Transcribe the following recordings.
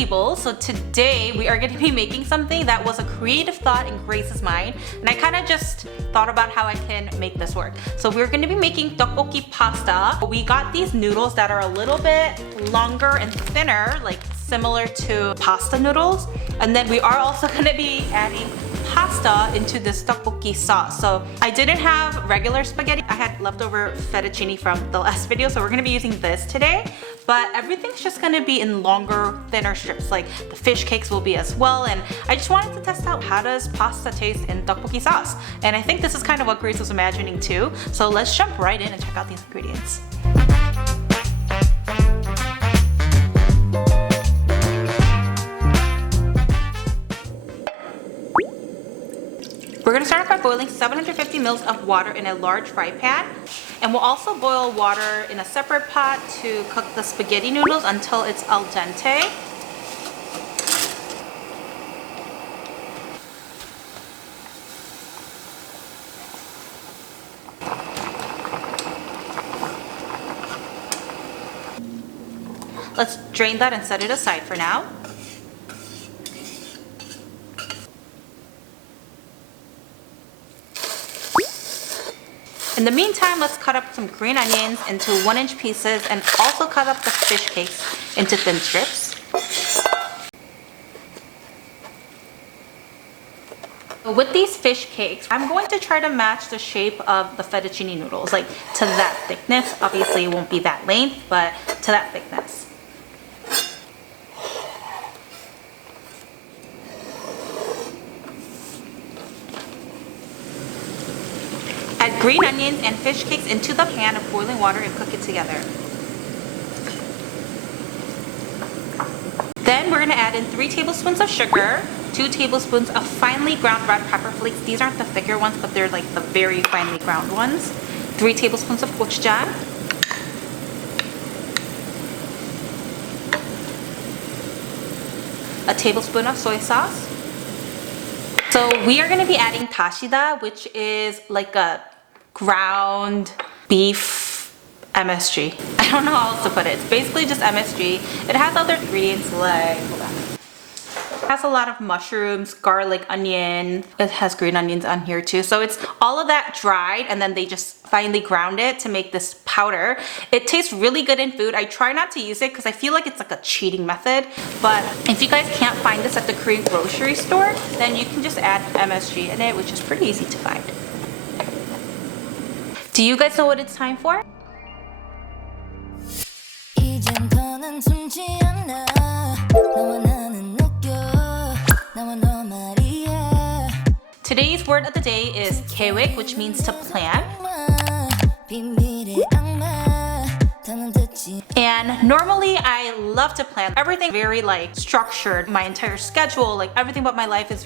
table. So today we are going to be making something that was a creative thought in Grace's mind, and I kind of just thought about how I can make this work. So we're going to be making 떡볶이 pasta. We got these noodles that are a little bit longer and thinner, like similar to pasta noodles, and then we are also going to be adding pasta into this 떡볶이 sauce. So I didn't have regular spaghetti. I had leftover fettuccine from the last video, so we're gonna be using this today. But everything's just gonna be in longer, thinner strips. Like the fish cakes will be as well. And I just wanted to test out how does pasta taste in 떡볶이 sauce. And I think this is kind of what Grace was imagining too. So let's jump right in and check out these ingredients. We're going to start off by boiling 750 ml of water in a large fry pan, and we'll also boil water in a separate pot to cook the spaghetti noodles until it's al dente. Let's drain that and set it aside for now. In the meantime, let's cut up some green onions into 1-inch pieces and also cut up the fish cakes into thin strips. With these fish cakes, I'm going to try to match the shape of the fettuccine noodles, like to that thickness. Obviously, it won't be that length, but to that thickness. Add green onions and fish cakes into the pan of boiling water and cook it together. Then we're going to add in 3 tablespoons of sugar, 2 tablespoons of finely ground red pepper flakes. These aren't the thicker ones, but they're like the very finely ground ones. 3 tablespoons of gochujang. A tablespoon of soy sauce. So we are going to be adding dashida, which is like a ground beef MSG. I don't know how else to put it. It's basically just MSG. It has other ingredients like, hold on. It has a lot of mushrooms, garlic, onion. It has green onions on here too. So it's all of that dried, and then they just finely ground it to make this powder. It tastes really good in food. I try not to use it because I feel like it's like a cheating method. But if you guys can't find this at the Korean grocery store, then you can just add MSG in it, which is pretty easy to find. Do you guys know what it's time for? Today's word of the day is 계획, which means to plan. And normally I love to plan everything very like structured, my entire schedule, like everything about my life is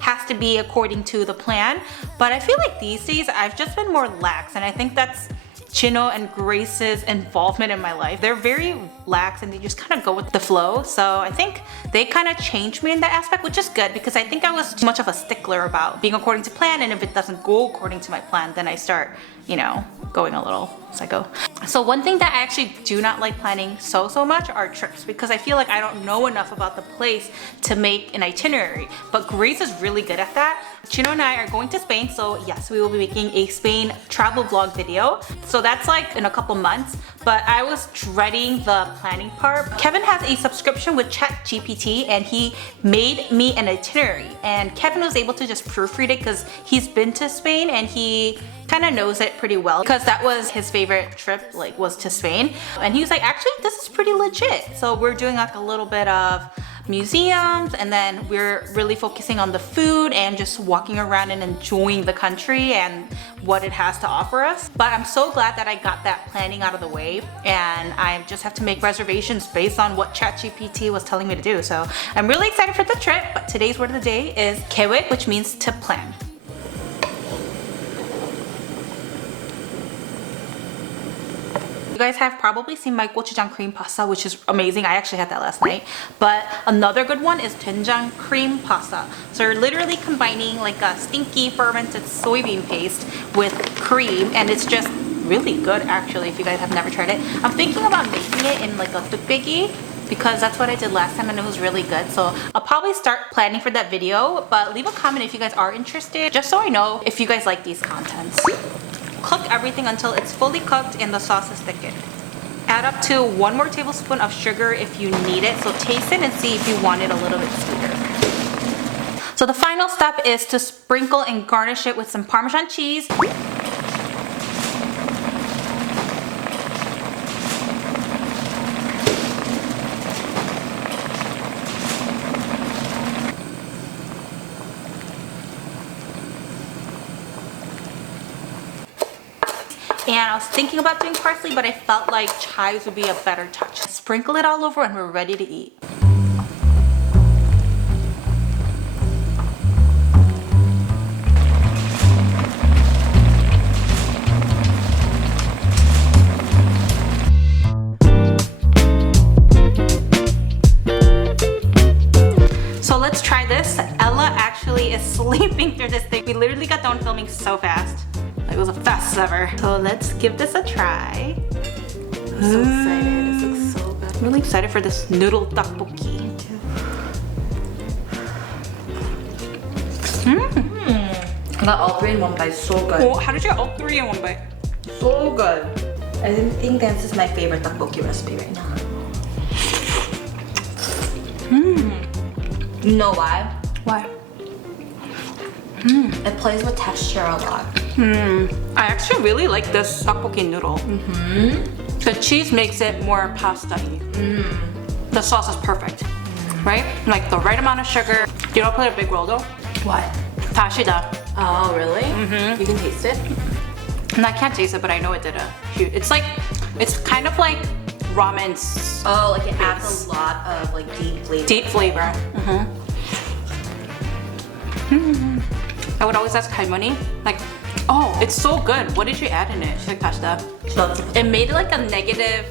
has to be according to the plan. But I feel like these days I've just been more lax, and I think that's Chino and Grace's involvement in my life. They're very lax and they just kind of go with the flow. So I think they kind of changed me in that aspect, which is good because I think I was too much of a stickler about being according to plan, and if it doesn't go according to my plan, then I start, you know, going a little psycho. So one thing that I actually do not like planning so much are trips, because I feel like I don't know enough about the place to make an itinerary, but Grace is really good at that. Chino and I are going to Spain, so yes, we will be making a Spain travel vlog video. So that's like in a couple months, but I was dreading the planning part. Kevin has a subscription with ChatGPT and he made me an itinerary, and Kevin was able to just proofread it because he's been to Spain and he kind of knows it pretty well, because that was his favorite trip, like, was to Spain. And he was like, actually this is pretty legit. So we're doing like a little bit of museums, and then we're really focusing on the food and just walking around and enjoying the country and what it has to offer us. But I'm so glad that I got that planning out of the way, and I just have to make reservations based on what ChatGPT was telling me to do. So I'm really excited for the trip, but today's word of the day is 계획, which means to plan. You guys have probably seen my gochujang cream pasta, which is amazing. I actually had that last night. But another good one is doenjang cream pasta. So you're literally combining like a stinky fermented soybean paste with cream, and it's just really good actually if you guys have never tried it. I'm thinking about making it in like a 떡볶이, because that's what I did last time and it was really good. So I'll probably start planning for that video, but leave a comment if you guys are interested, just so I know if you guys like these contents. Cook everything until it's fully cooked and the sauce is thickened. Add up to 1 more tablespoon of sugar if you need it, so taste it and see if you want it a little bit sweeter. So the final step is to sprinkle and garnish it with some Parmesan cheese. And I was thinking about doing parsley, but I felt like chives would be a better touch. Sprinkle it all over and we're ready to eat. So let's try this. Ella actually is sleeping through this thing. We literally got done filming so fast. It was the fastest ever. So let's give this a try. I'm so excited. This looks so good. I'm really excited for this noodle tteokbokki. I got all 3 in one bite. So good. Oh, how did you get all 3 in one bite? So good. I think this is my favorite tteokbokki recipe right now. You know why? Why? It plays with texture a lot. I actually really like this tteokbokki noodle. The cheese makes it more pasta-y. The sauce is perfect, right? Like the right amount of sugar. You don't play a big role though? What? Dashida. Oh, really? You can taste it? And I can't taste it, but I know it did a huge. It's kind of like ramen. Oh, like it adds a lot of like deep flavor. Deep flavor. I would always ask Halmoni, like, oh, it's so good. What did you add in it? She's like, pasta. It made like a negative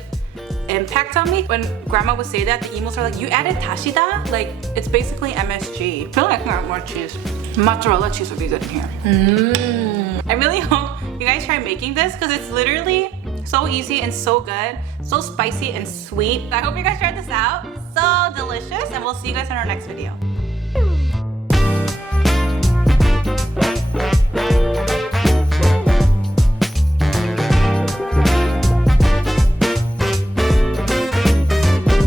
impact on me. When grandma would say that, the emails are like, you added dashida? Like, it's basically MSG. I feel like I can add more cheese. Mozzarella cheese would be good in here. I really hope you guys try making this because it's literally so easy and so good. So spicy and sweet. I hope you guys try this out. So delicious, and we'll see you guys in our next video.